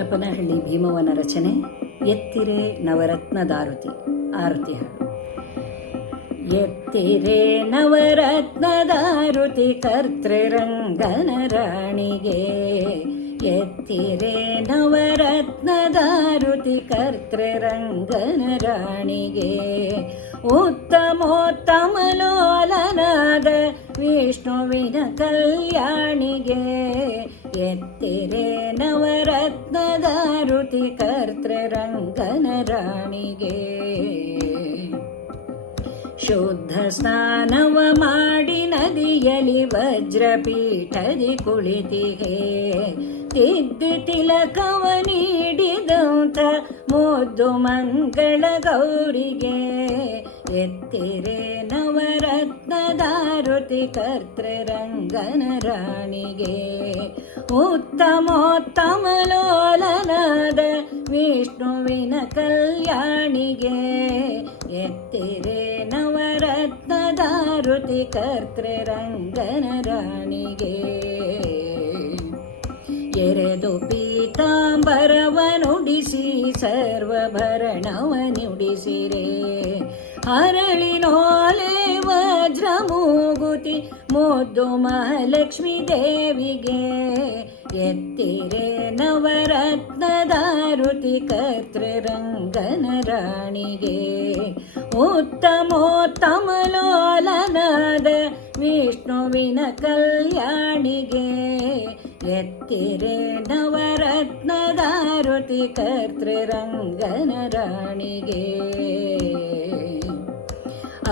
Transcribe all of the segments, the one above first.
ಹರಪನಹಳ್ಳಿ ಭೀಮವ್ವನ ರಚನೆ ಎತ್ತಿರೆ ನವರತ್ನದಾರುತಿ ಆರುತಿ ಹಾಡು. ಎತ್ತಿರೆ ನವರತ್ನದಾರುತಿ ಕರ್ತೃರಂಗನ ರಾಣಿಗೆ, ಎತ್ತಿರೆ ನವರತ್ನದಾರುತಿ ಕರ್ತೃರಂಗನ ರಾಣಿಗೆ, ಉತ್ತಮೋತ್ತಮಲೋಲನಾದ ವಿಷ್ಣುವಿನ ಕಲ್ಯಾಣಿಗೆ, ಎತ್ತಿರೆ ನವರತ್ನದಾರುತಿ ಕರ್ತೃರಂಗನ ರಾಣಿಗೆ. ಶುದ್ಧ ಸ್ನಾನವ ಮಾಡಿ ನದಿಯಲಿ ವಜ್ರಪೀಠದಿ ಕುಳಿತಿಗೆ, ತಿದ್ದಿ ತಿಲಕವ ನೀಡಿದಂಥ ಮುದ್ದು ಮಂಗಳ ಗೌರಿಗೆ, ಎತ್ತಿರೆ ನವರತ್ನದಾರುತಿ ಕರ್ತೃರಂಗನ ರಾಣಿಗೆ, ಉತ್ತಮೋತ್ತಮಲೋಲನಾದ ವಿಷ್ಣುವಿನ ಕಲ್ಯಾಣಿಗೆ, ಎತ್ತಿರೆ ನವರತ್ನದಾರುತಿ ಕರ್ತೃರಂಗನ ರಾಣಿಗೆ. ಎರೆದು ಪೀತಾಂಬರವನುಡಿಸಿ ಸರ್ವಭರಣವನುಡಿಸಿರೆ, ಹರಳಿನೋಲೆ ವಜ್ರ ಮೂಗುತಿ ಮುದ್ದು ಮಹಾಲಕ್ಷ್ಮೀ ದೇವಿಗೆ, ಎತ್ತಿರೆ ನವರತ್ನದಾರುತಿ ಕರ್ತೃರಂಗನ ರಾಣಿಗೆ, ಉತ್ತಮೋತ್ತಮಲೋಲನಾದ ವಿಷ್ಣುವಿನ ಕಲ್ಯಾಣಿಗೆ, ಎತ್ತಿರೆ ನವರತ್ನದಾರುತಿ ಕರ್ತೃರಂಗನ ರಾಣಿಗೆ.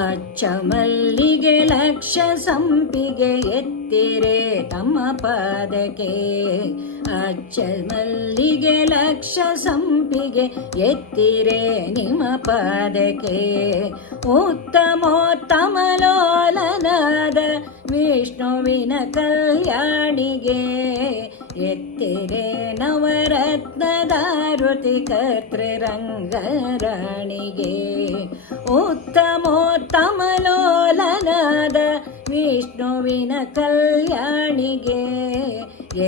ಅಚ್ಚ ಮಲ್ಲಿಗೆ ಲಕ್ಷ ಸಂಪಿಗೆ ಎತ್ತಿರೆ ತಮ್ಮ ಪಾದಕ್ಕೆ, ಅಚ್ಚ ಮಲ್ಲಿಗೆ ಲಕ್ಷ ಸಂಪಿಗೆ ಎತ್ತಿರೆ ನಿಮ್ಮ ಪಾದಕ್ಕೆ, ಉತ್ತಮೋತ್ತಮಲೋಲನಾದ ವಿಷ್ಣುವಿನ ಕಲ್ಯಾಣಿಗೆ, ಎತ್ತಿರೆ ನವರತ್ನದಾರುತಿ ಕರ್ತೃರಂಗನ ರಾಣಿಗೆ, ಉತ್ತಮೋತ್ತಮಲೋಲನಾದ ವಿಷ್ಣುವಿನ ಕಲ್ಯಾಣಿಗೆ,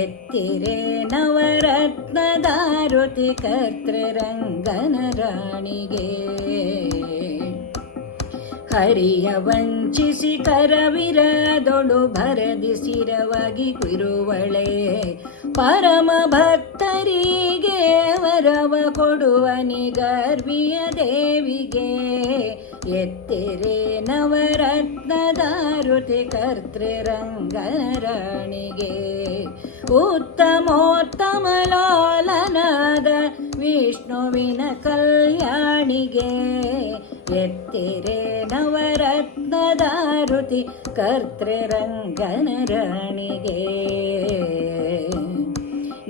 ಎತ್ತಿರೆ ನವರತ್ನದಾರುತಿ ಕರ್ತೃರಂಗನ ರಾಣಿಗೆ. ಹರಿಯ ವಂಚಿಸಿ ಕರವಿರದೊಳು ಭರದಿಸಿರವಾಗಿ ಕಿರುವಳೆ, ಪರಮ ಭಕ್ತರಿಗೆ ವರವ ಕೊಡುವ ನಿಗರ್ವಿಯ ದೇವಿಗೆ, ಎತ್ತಿರೆ ನವರತ್ನದಾರುತಿ ಕರ್ತೃರಂಗನ ರಾಣಿಗೆ, ಉತ್ತಮೋತ್ತಮಲೋಲನಾದ ವಿಷ್ಣುವಿನ ಕಲ್ಯಾಣಿಗೆ, ಎತ್ತಿರೆ ನವರತ್ನದಾರುತಿ ಕರ್ತೃರಂಗನ ರಾಣಿಗೆ.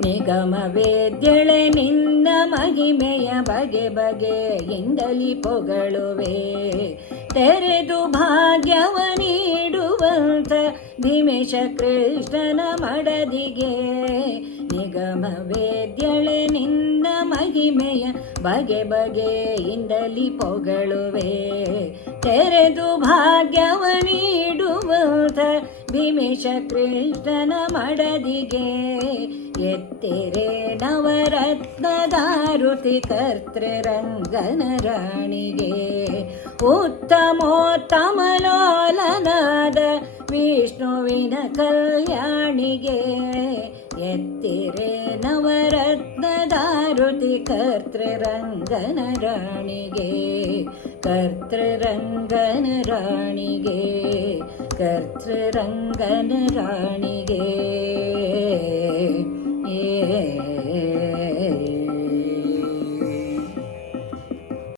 ನಿಗಮ ವೇದ್ಯಳೆ ನಿನ್ನ ಮಹಿಮೆಯ ಬಗೆ ಬಗೆಯಿಂದಲಿ ಪೊಗಳುವೆ, ತೆರೆದು ಭಾಗ್ಯವ ನೀಡುವಂತ ಧಿಮೇಶ ಕೃಷ್ಣನ ಮಡದಿಗೆ, ನಿಗಮ ವೇದ್ಯಳೆ ನಿನ್ನ ಮಹಿಮೆಯ ಬಗೆ ಬಗೆಯಿಂದಲಿ ಪೊಗಳುವೆ, ತೆರೆದು ಭಾಗ್ಯವ ನೀಡುವಂತ ಭೀಮೇಶ ಕೃಷ್ಣನ ಮಡದಿಗೆ, ಎತ್ತಿರೆ ನವರತ್ನದಾರುತಿ ಕರ್ತೃರಂಗನ ರಾಣಿಗೆ, ಉತ್ತಮೋತ್ತಮಲೋಲನಾದ ವಿಷ್ಣುವಿನ ಕಲ್ಯಾಣಿಗೆ, ಎತ್ತಿರೆ ನವರತ್ನದಾರುತಿ ಕರ್ತೃರಂಗನ ರಾಣಿಗೆ, ಕರ್ತೃರಂಗನ ರಾಣಿಗೆ, ಕರ್ತೃರಂಗನ ರಾಣಿಗೆ.